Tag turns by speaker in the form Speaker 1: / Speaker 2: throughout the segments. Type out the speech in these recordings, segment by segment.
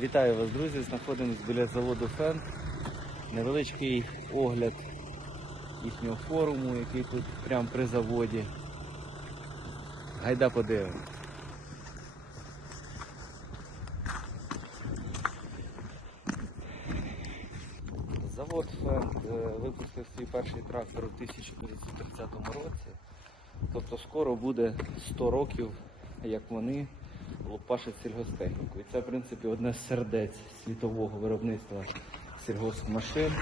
Speaker 1: Вітаю вас, друзі! Знаходимось біля заводу Фен. Невеличкий огляд їхнього форуму, який тут прямо при заводі. Гайда подивимось. Завод Фен е, випустив свій перший трактор у 1930 році. Тобто скоро буде 100 років, як вони лопашать сільгостехніку. І це, в принципі, одне з сердець світового виробництва сільгоспмашин,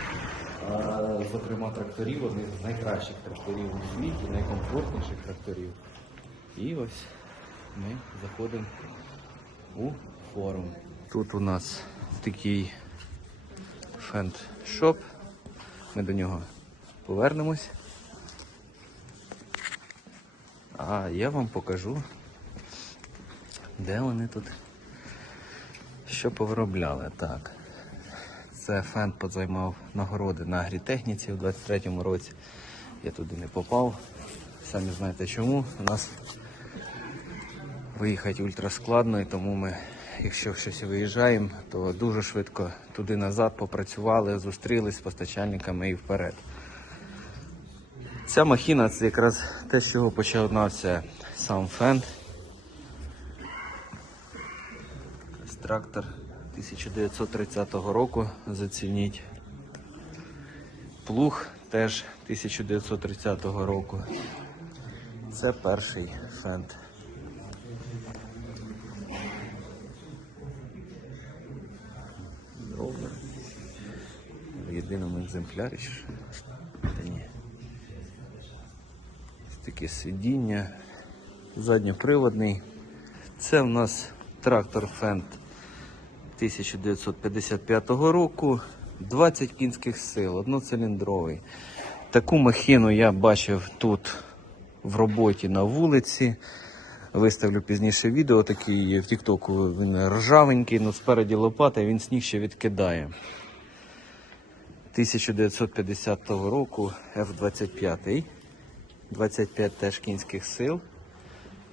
Speaker 1: зокрема тракторів, одних з найкращих тракторів у світі, найкомфортніших тракторів. І ось ми заходимо у форум. Тут у нас такий фенд-шоп. Ми до нього повернемось. А я вам покажу, де вони тут що повиробляли. Так. Це фенд позаймав нагороди на агрітехніці у 23-му році. Я туди не попав. Самі знаєте чому. У нас виїхати ультраскладно, і тому ми, якщо щось виїжджаємо, то дуже швидко туди-назад попрацювали, зустрілись з постачальниками і вперед. Ця махіна це якраз те, з чого починався сам фенд. Ось Трактор 1930 року, зацініть. Плуг теж 1930 року. Це перший. Ровно. В єдиному екземплярі. Та ні. Таке сидіння. Задньоприводний. Це в нас трактор Фенд 1955 року. 20 кінських сил, одноциліндровий. Таку махіну я бачив тут в роботі на вулиці. Виставлю пізніше відео, такий в Тіктоку він ржавенький, але спереді лопата, він сніг ще відкидає. 1950 року F-25. 25 теж кінських сил.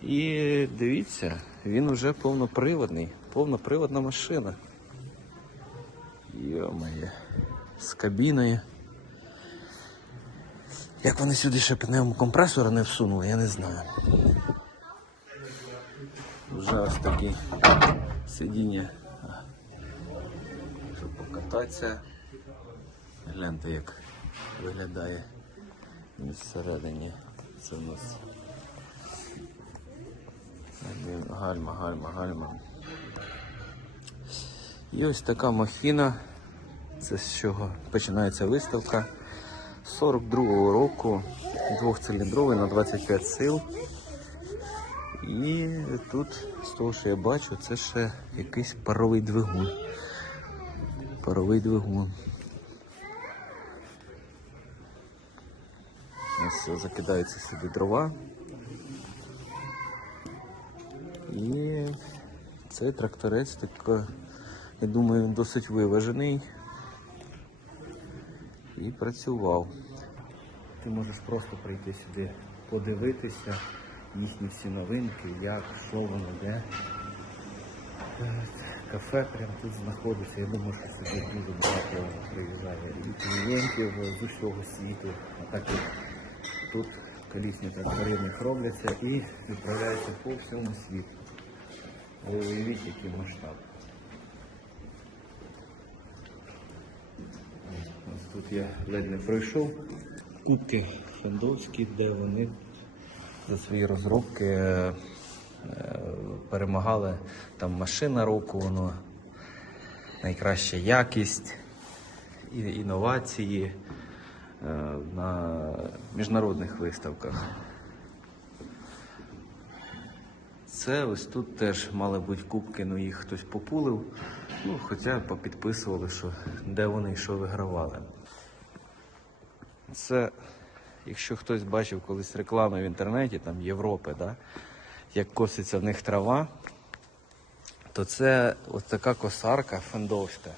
Speaker 1: І дивіться, він вже повноприводний, повноприводна машина. Йо-моє, з кабіною. Як вони сюди ще пневмокомпресора не всунули, я не знаю. Вже ось такі сидіння. Щоб покататися. Гляньте, як виглядає всередині. Це в нас гальма, гальма, гальма. І ось така махіна. Це з чого починається виставка 42-го року, двохциліндровий на 25 сил. І тут, з того, що я бачу, це ще якийсь паровий двигун. Паровий двигун. Ось закидаються сюди дрова. І цей тракторець так, я думаю, він досить виважений і працював. Ти можеш просто прийти сюди, подивитися їхні всі новинки, як, що воно, де. Е, Кафе прямо тут знаходиться. Я думаю, що сюди дуже багато приїжджає і клієнтів з усього світу. А так як тут колісні трактори в них робляться і відправляються по всьому світу. Ви уявіть, який масштаб. Тут я ледь не пройшов. Кубки фендовські, де вони за свої розробки е, е, перемагали там машина року, воно найкраща якість, інновації е, на міжнародних виставках. Це ось тут теж мали бути кубки, але їх хтось популив. Ну, хоча попідписували, що де вони і що вигравали. Це, якщо хтось бачив колись рекламу в інтернеті, там Європи, да, як коситься в них трава, то це ось така косарка фендовська.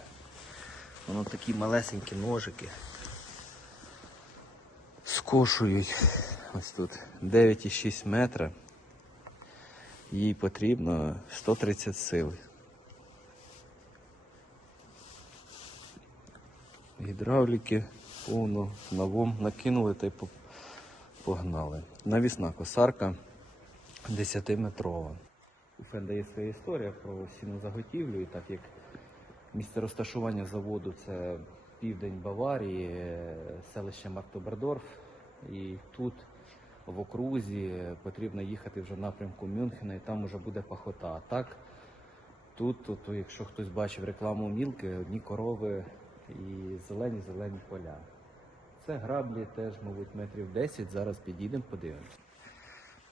Speaker 1: Воно такі малесенькі ножики. Скошують ось тут 9,6 метра. Їй потрібно 130 сил. Гідравліки повно новом накинули та й погнали. Навісна косарка 10-метрова. У Фенда є своя історія про сінозаготівлю, і так як місце розташування заводу це південь Баварії, селище Марктобердорф. І тут в окрузі потрібно їхати вже в напрямку Мюнхена, і там вже буде пахота. А так тут, то, то, якщо хтось бачив рекламу Мілки, одні корови і зелені зелені поля. Це граблі теж, мабуть, метрів 10. Зараз підійдемо, подивимось.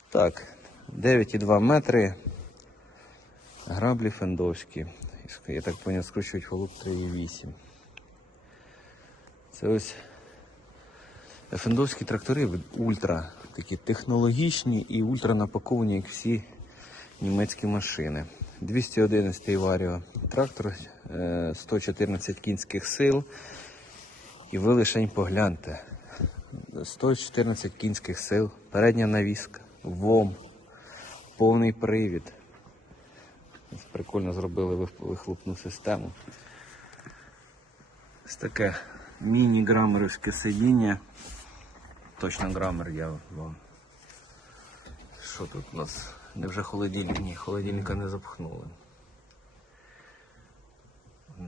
Speaker 1: Так, 9,2 метри. Граблі фендовські. Я так поняв, скручують холоп 3,8. Це ось фендовські трактори ультра, такі технологічні і ультра напаковані, як всі німецькі машини. 211 варіо трактор, е, 114 кінських сил. І ви лишень погляньте. 114 кінських сил, передня навіска, ВОМ, повний привід. Прикольно зробили вихлопну систему. Ось таке міні-грамерівське сидіння. Точно грамер я вам. Що тут у нас? Невже холодильник? Ні, холодильника не запхнули.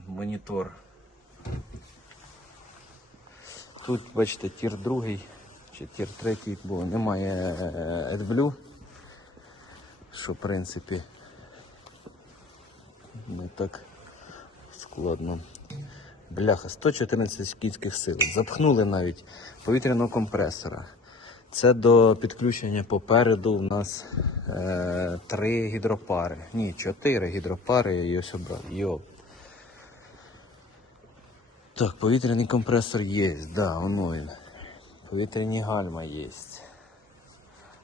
Speaker 1: Монітор. Тут, бачите, тір другий чи тір третій, бо немає е, AdBlue, що в принципі не так складно. Бляха, 114 кінських сил. Запхнули навіть повітряного компресора. Це до підключення попереду в нас е, три гідропари. Ні, чотири гідропари і ось обрав. Так, повітряний компресор є, да, воно він. Повітряні гальма є.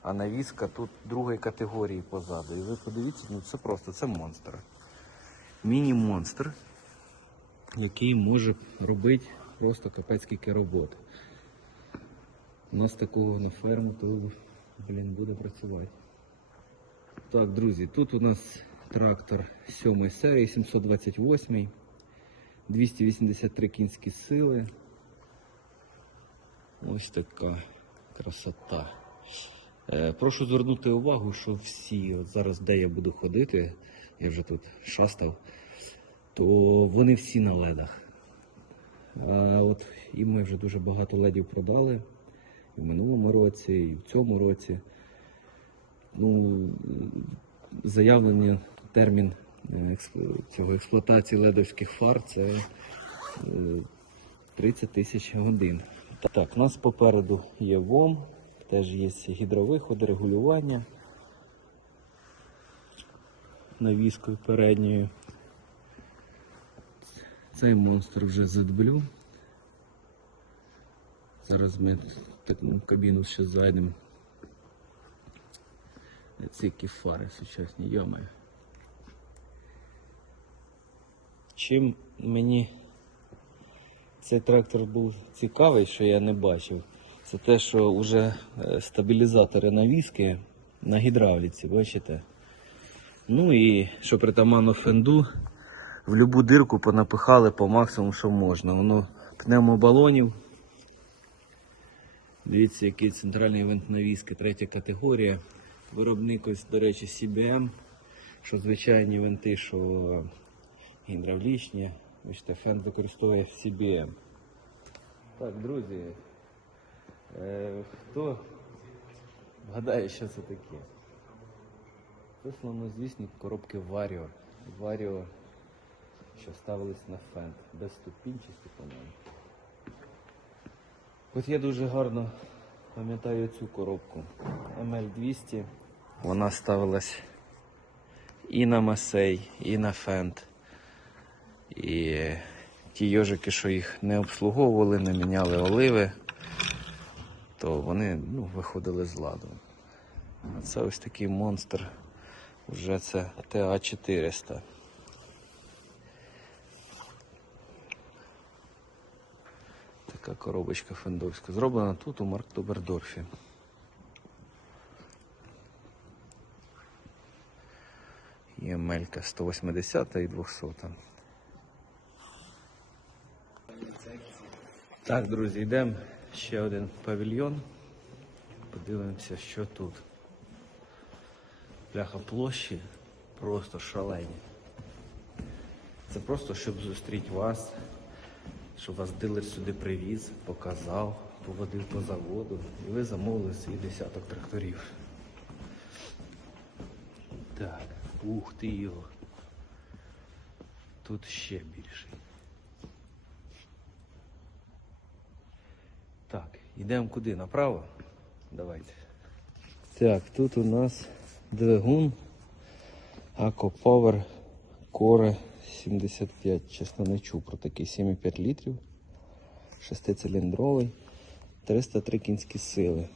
Speaker 1: А навіска тут другої категорії позаду. І ви подивіться, ну це просто це монстр. Міні-монстр, який може робити просто капець скільки роботи. У нас такого на ферму, то блін, буде працювати. Так, друзі, тут у нас трактор 7 серії 728, 283 кінські сили. Ось така красота. Е, прошу звернути увагу, що всі, от зараз де я буду ходити, я вже тут шастав, то вони всі на ледах. А от і ми вже дуже багато ледів продали і в минулому році, і в цьому році. Ну, заявлений термін цього експлуатації ледовських фар це е, 30 тисяч годин. Так, у нас попереду є ВОМ, теж є гідровиходи, регулювання навіскою передньою. Цей монстр вже ZBLU. Зараз ми в таку кабіну ще зайдемо. Ці які фари сучасні, йомаю. Чим мені цей трактор був цікавий, що я не бачив, це те, що вже е, стабілізатори навіски на гідравліці, бачите? Ну і що притаманно фенду, в любу дирку понапихали по максимуму, що можна. Воно пневмобалонів. Дивіться, який центральний винт навіски, третя категорія. Виробник ось, до речі, CBM, що звичайні винти, що гідравлічні. Бачите, фен використовує CBM. Так, друзі, е, хто вгадає, що це таке? Це славнозвісні коробки Варіо. Варіо, що ставились на фент. Безступінчасті, по-моєму. От я дуже гарно пам'ятаю цю коробку ML200. Вона ставилась і на Масей, і на Фент. І ті йожики, що їх не обслуговували, не міняли оливи, то вони ну, виходили з ладу. Це ось такий монстр. Вже це TA400. Така коробочка фендовська. Зроблена тут у Марктобердорфі. Є мелька 180 і 200. Так, друзі, йдемо ще один павільйон. Подивимося, що тут. Пляха площі просто шалені. Це просто щоб зустріти вас, щоб вас дилер сюди привіз, показав, поводив по заводу, і ви замовили свій десяток тракторів. Так, ух ти його. Тут ще більший. Так, йдемо куди? Направо? Давайте. Так, тут у нас двигун Акоповер Core 75. Чесно не чув про такий 7,5 літрів. Шестициліндровий. 303 кінські сили.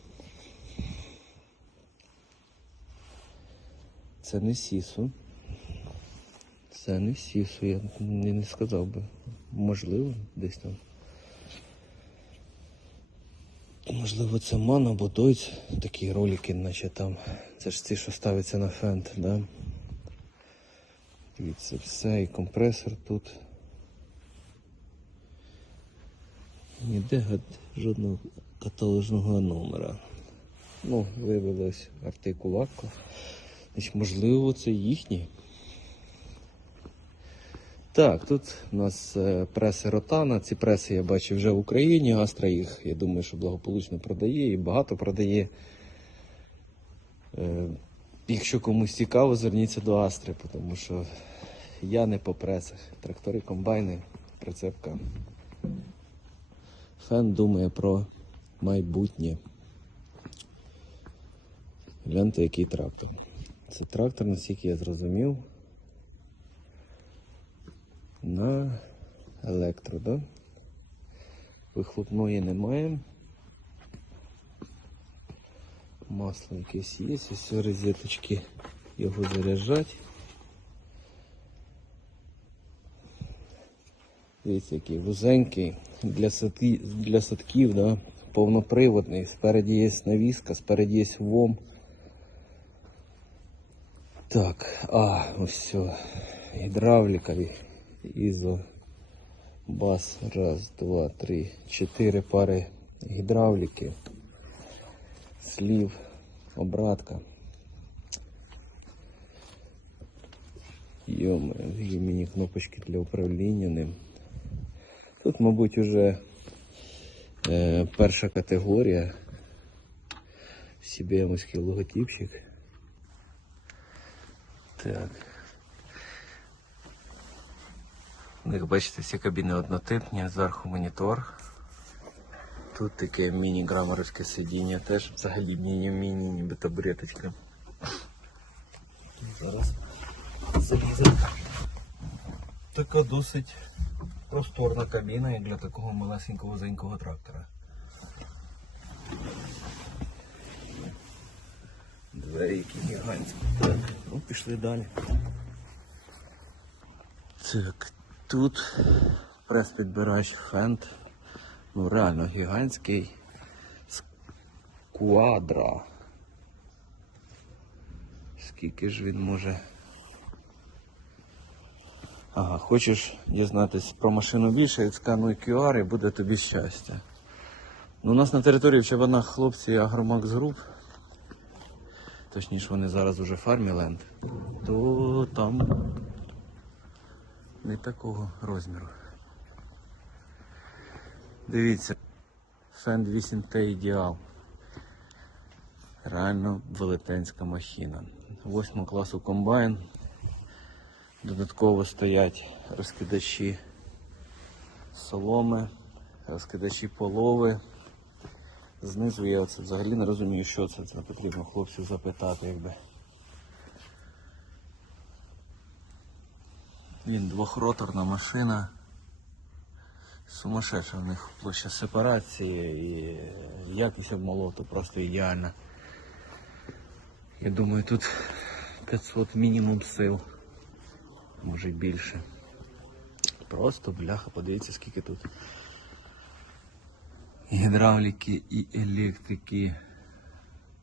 Speaker 1: Це не сісу. Це не сісу, я не, сказав би. Можливо, десь там. Можливо, це ман або дойць, такі ролики, наче там. Це ж ці, що ставиться на фент, да? Дивіться, все, і компресор тут. Ніде жодного каталожного номера. Ну, виявилось. Значить, можливо, це їхній. Так, тут у нас е, преси Ротана. Ці преси я бачив вже в Україні. Астра їх, я думаю, що благополучно продає і багато продає. Е, Якщо комусь цікаво, зверніться до Астри, тому що я не по пресах. Трактори, комбайни, прицепка. Фен думає про майбутнє. Гляньте, який трактор. Це трактор, наскільки я зрозумів. На електро, да? Вихлопної немає. Масло якесь є, ось розеточки його заряджать. Дивіться, який вузенький для, садки, для садків, да? повноприводний. Спереді є навіска, спереді є ВОМ. Так, а, ось все. Гідравліка, ізо, бас, раз, два, три, чотири пари гідравліки, слів, обратка. Йома, є мені кнопочки для управління ним. Тут, мабуть, уже е, перша категорія. CBM-ський логотипчик. Так. Як бачите, всі кабіни однотипні, зверху монітор. Тут таке міні-граморовське сидіння, теж взагалі міні-міні, ніби табуреточка. Зараз заліземо. Така досить просторна кабіна, як для такого малесенького вузенького трактора. Двері які гігантські. Так, ну пішли далі. Так, тут прес-підбирач фент. Ну реально гігантський. Сквадра. Скільки ж він може. Ага, хочеш дізнатись про машину більше, відскануй QR і буде тобі щастя. Ну, у нас на території в Чабанах хлопці Агромакс Груп. Точніше, вони зараз уже Фарміленд, то там не такого розміру. Дивіться, Фенд 8T Ideal. Реально велетенська махіна. Восьмого класу комбайн. Додатково стоять розкидачі соломи, розкидачі полови. Знизу я оце взагалі не розумію, що це. Це потрібно хлопців запитати, якби. Він двохроторна машина. Сумасшедша в них площа сепарації і якість обмолоту просто ідеальна. Я думаю, тут 500 мінімум сил, може більше. Просто бляха, подивіться скільки тут гідравліки і електрики.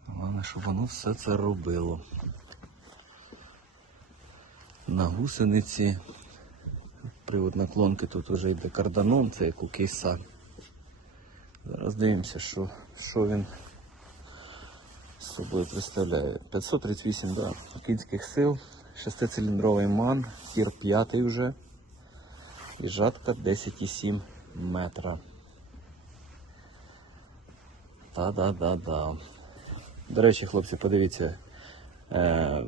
Speaker 1: Головне, щоб воно все це робило. На гусениці. Привод наклонки тут вже йде карданом, це як у кейса. Зараз дивимося, що, що він з собою представляє. 538 да, кінських сил, шестициліндровий ман, тір 5 вже. І жатка 10,7 метра. Та-да-да-да. До речі, хлопці, подивіться, е,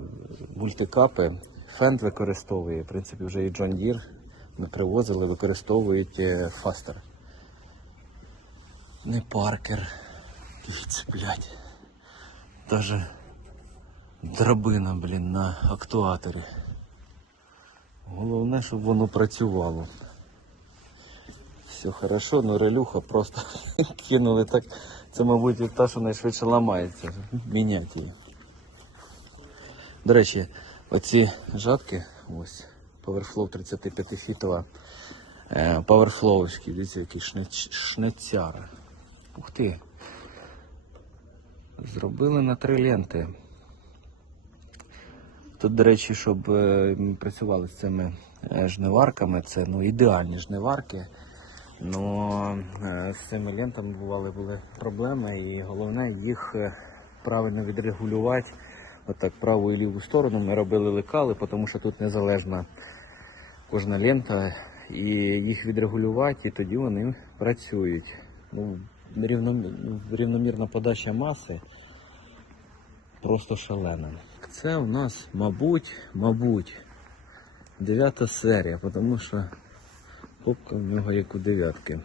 Speaker 1: мультикапи Фенд використовує, в принципі, вже і John Deere ми привозили, використовують е, Фастер. Не паркер. Дивіться, блядь. Даже драбина, блін, на актуаторі. Головне, щоб воно працювало. Все хорошо, но релюха просто кинули так. Це, мабуть, та, що найшвидше ламається. Міняти її. До речі, оці жатки, ось, Powerflow 35 фітова, е, Powerflowські, дивіться, які шнеч, шнецяри. Ух ти. Зробили на три ленти. Тут, до речі, щоб е, працювали з цими е, жниварками, це ну, ідеальні жниварки. Ну е, з цими лентами бували були проблеми, і головне їх правильно відрегулювати. Отак праву і ліву сторону ми робили лекали, тому що тут незалежна кожна лента, і їх відрегулювати, і тоді вони працюють. Ну, рівномірна подача маси просто шалена. Це у нас, мабуть, мабуть, дев'ята серія, тому що попка в нього як у дев'ятки.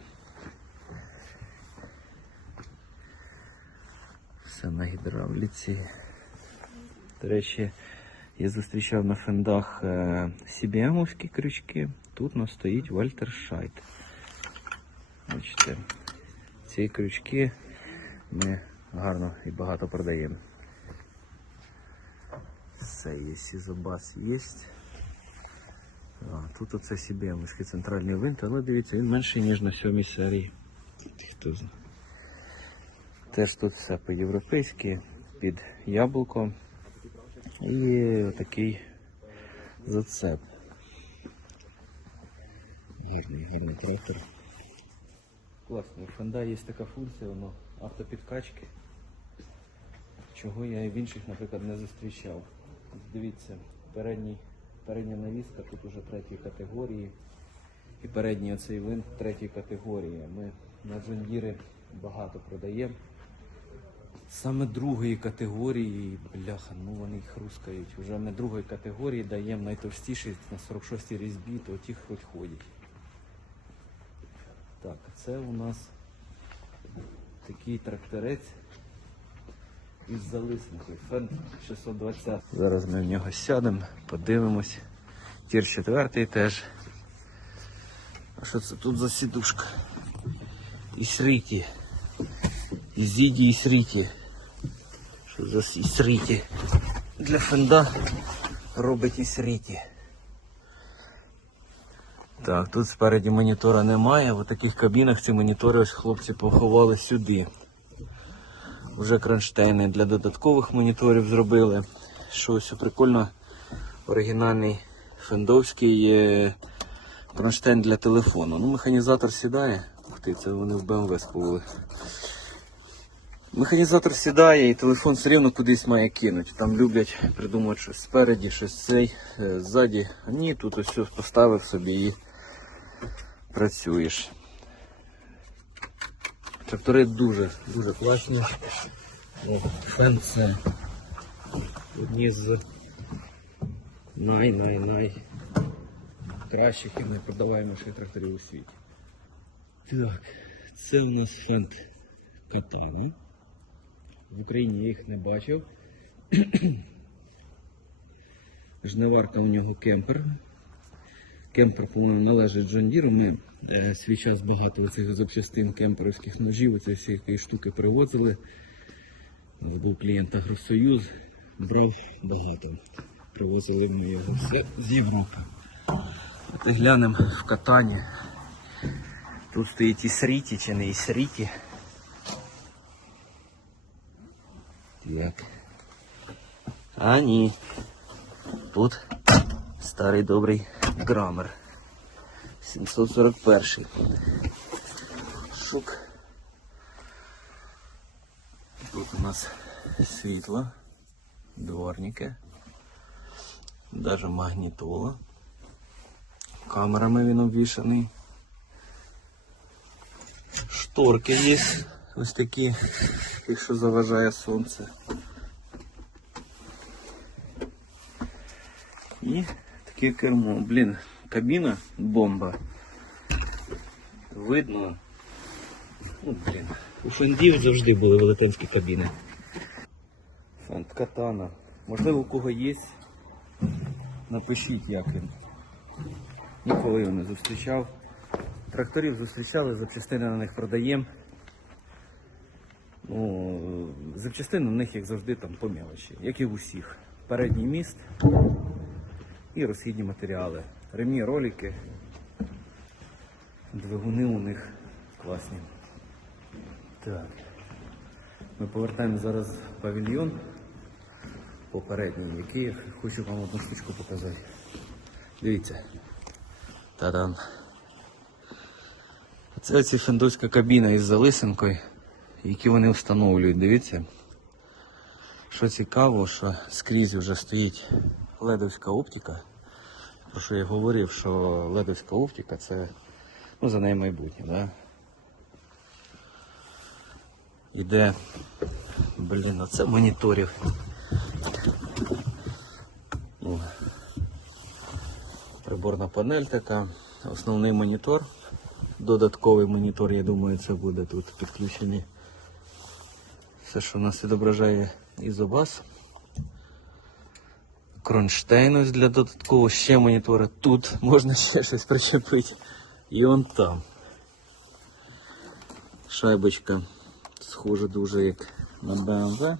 Speaker 1: Все на гідравліці. До речі, я зустрічав на фендах е, CBM-овські крючки. Тут у нас стоїть Вальтер Шайт. Бачите, ці крючки ми гарно і багато продаємо. Все є, сізобас є. Тут оце CBM-овський центральний винт, але дивіться, він менший, ніж на сьомій серії. Хто знає. Теж тут все по-європейськи, під яблуко. І отакий зацеп. Гірний, гірний трактор. Класно, у Фенда є така функція, воно автопідкачки. Чого я і в інших, наприклад, не зустрічав. Дивіться, передній, передня навіска тут уже третьої категорії. І передній оцей винт третьої категорії. Ми на Джондіри багато продаємо. Саме другої категорії, бляха, ну вони хрускають. Уже ми другої категорії даємо найтовстіші на 46 й різьбі, то ті хоч ходять. Так, це у нас такий тракторець із залисникою. Фен 620. Зараз ми в нього сядемо, подивимось. Тір четвертий теж. А що це тут за сідушка? Ісріті. Зіді Ісріті. Що за Ісріті? Для фенда робить Ісріті. Так, тут спереді монітора немає. В таких кабінах ці монітори ось хлопці поховали сюди. Вже кронштейни для додаткових моніторів зробили. Що ось прикольно, оригінальний фендовський кронштейн для телефону. Ну, механізатор сідає. Ух ти, це вони в BMW сповили. Механізатор сідає і телефон все рівно кудись має кинути. Там люблять придумати щось спереді, щось цей, е, ззаді. Ні, тут ось поставив собі і працюєш. Трактори дуже, дуже класні. Фен це одні з най-най-най кращих і найпродаваєміших тракторів у світі. Так, це у нас фенд Катана. В Україні я їх не бачив. Жниварка у нього кемпер. Кемпер, належить Deere. Ми е, свій час багато цих запчастин кемперівських ножів, оці всі штуки привозили. Був клієнт Агросоюз, брав багато. Привозили ми його все з Європи. От і глянемо в катані. Тут стоїть і сріті чи не і сріті. Так. А ні. Тут старий добрий грамер. 741. Шук. Тут У нас світло, дворники, навіть магнітола. Камерами він обвішаний. Шторки є ось такі, якщо заважає сонце. І таке кермо. Блін, кабіна бомба. Видно. Ну, блін. У фендів завжди були велетенські кабіни. Фенд катана. Можливо, у кого є. Напишіть, як він. Ніколи його не зустрічав. Тракторів зустрічали, запчастини на них продаємо. Ну, запчастини на них, як завжди, там по мелочі, як і в усіх. Передній міст і розхідні матеріали. Ремні, ролики. Двигуни у них класні. Так. Ми повертаємо зараз в павільйон попередній, який я хочу вам одну штучку показати. Дивіться. Та-дам. Це оці фендовська кабіна із залисинкою, які вони встановлюють. Дивіться. Що цікаво, що скрізь вже стоїть ледовська оптика. Про що я говорив, що ледовська оптика це ну, за нею майбутнє. Да? Іде, блін, оце моніторів. Приборна панель така, основний монітор. Додатковий монітор, я думаю, це буде тут підключений. Все, що у нас відображає ізобас. Кронштейн ось для додаткового ще монітора. Тут можна ще щось причепити. І он там. Шайбочка схожа дуже як на BMW.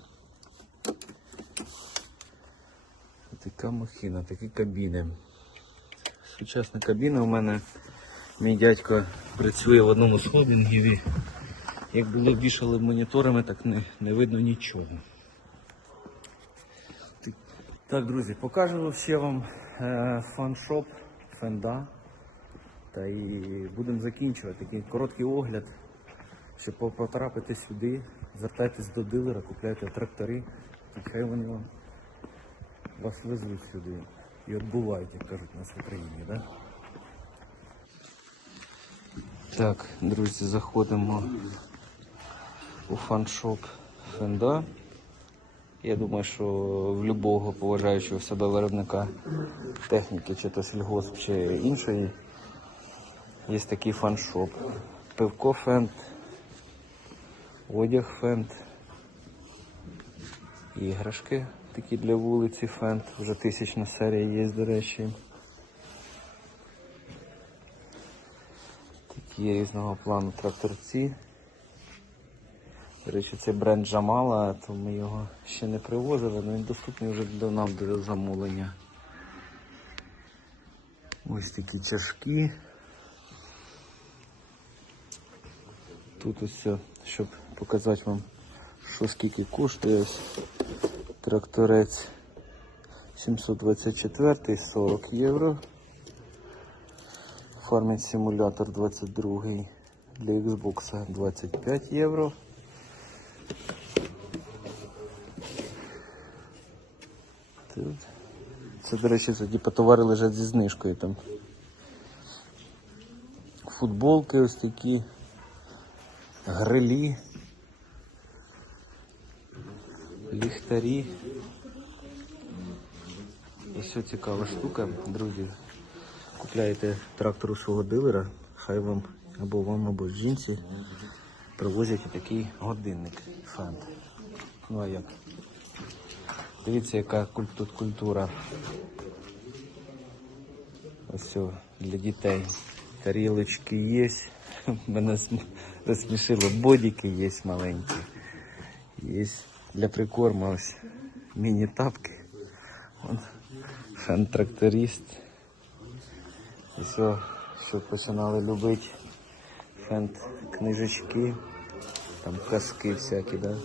Speaker 1: Така махина, такі кабіни. Сучасна кабіна у мене. Мій дядько працює в одному з холдингів і як були вішали моніторами, так не, не видно нічого. Так, друзі, покажемо ще вам е, фан-шоп фенда. Та і будемо закінчувати. Такий короткий огляд, щоб потрапити сюди, звертайтесь до дилера, купляйте трактори, і хай вони вам вас везуть сюди і відбувають, як кажуть нас в Україні, да? Так, друзі, заходимо у фаншоп Фенда. Я думаю, що в будь-якого поважаючого себе виробника техніки, чи то сільгосп, чи іншої, є такий фаншоп. Пивко Фенд, одяг Фенд, іграшки такі для вулиці Фенд. Вже тисячна серія є, до речі. Такі різного плану тракторці. До речі, це бренд Джамала, то ми його ще не привозили, але він доступний вже до нам до замовлення. Ось такі чашки. Тут ось, щоб показати вам, що скільки коштує ось тракторець 724 40 євро. Фармить симулятор 22 для Xbox 25 євро. Це, до речі, типу, товари лежать зі знижкою там. Футболки ось такі, грилі, ліхтарі. Ось що цікава штука, друзі. Купляєте трактор у свого дилера, хай вам або вам, або жінці привозять такий годинник фант. Ну а як? Дивіться, яка тут культура. Ось для дітей. Тарілочки є. Мене розсмішило. Бодіки є маленькі. Є для прикорму ось міні-тапки. Фен-тракторист. Все, що починали любити. Фент книжечки, там казки всякі, да?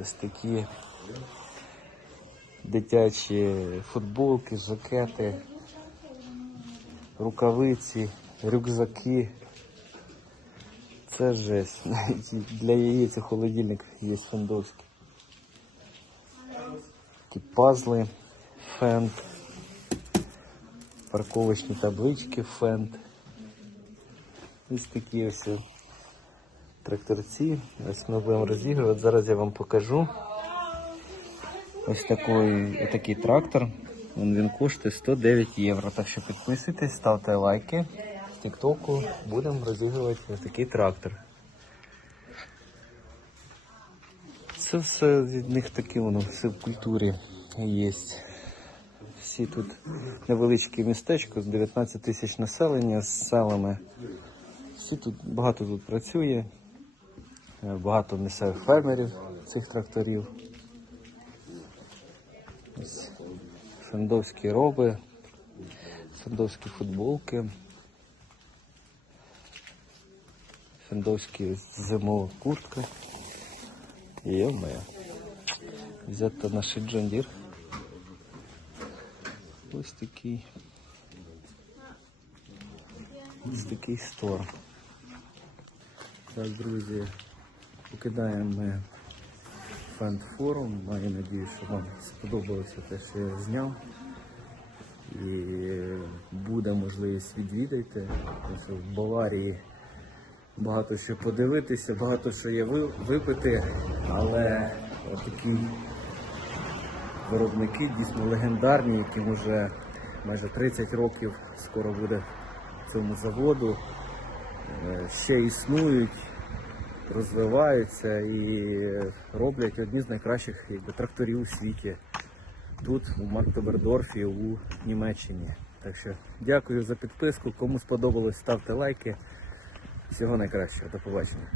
Speaker 1: Ось такі дитячі футболки, жакети, рукавиці, рюкзаки. Це жесть. Для яєць холодильник є фендовський. Ті пазли, фенд, парковочні таблички, фенд. Ось такі ось тракторці. Ось ми будемо розігрувати. Зараз я вам покажу. Ось такий, такий трактор. Він, він коштує 109 євро. Так що підписуйтесь, ставте лайки. З Тіктоку будемо розігрувати ось такий трактор. Це все від них таке воно все в культурі є. Всі тут невеличке містечко з 19 тисяч населення з селами. Всі тут багато тут працює, багато місцевих фермерів цих тракторів. Ось фендовські роби, фендовські футболки, фендовські зимова куртка. Є-моє. Взято наш Джондір. Ось такий. Ось такий стор. Так, друзі, покидаємо ми фенд форум. Маю надію, що вам сподобалося те, що я зняв. І буде можливість що в Баварії багато що подивитися, багато що є випити, але такі виробники дійсно легендарні, яким вже майже 30 років скоро буде цьому заводу. Е, Ще існують, розвиваються і роблять одні з найкращих якби, тракторів у світі. Тут, у Марктобердорфі, у Німеччині. Так що дякую за підписку. Кому сподобалось, ставте лайки. Всього найкращого. До побачення.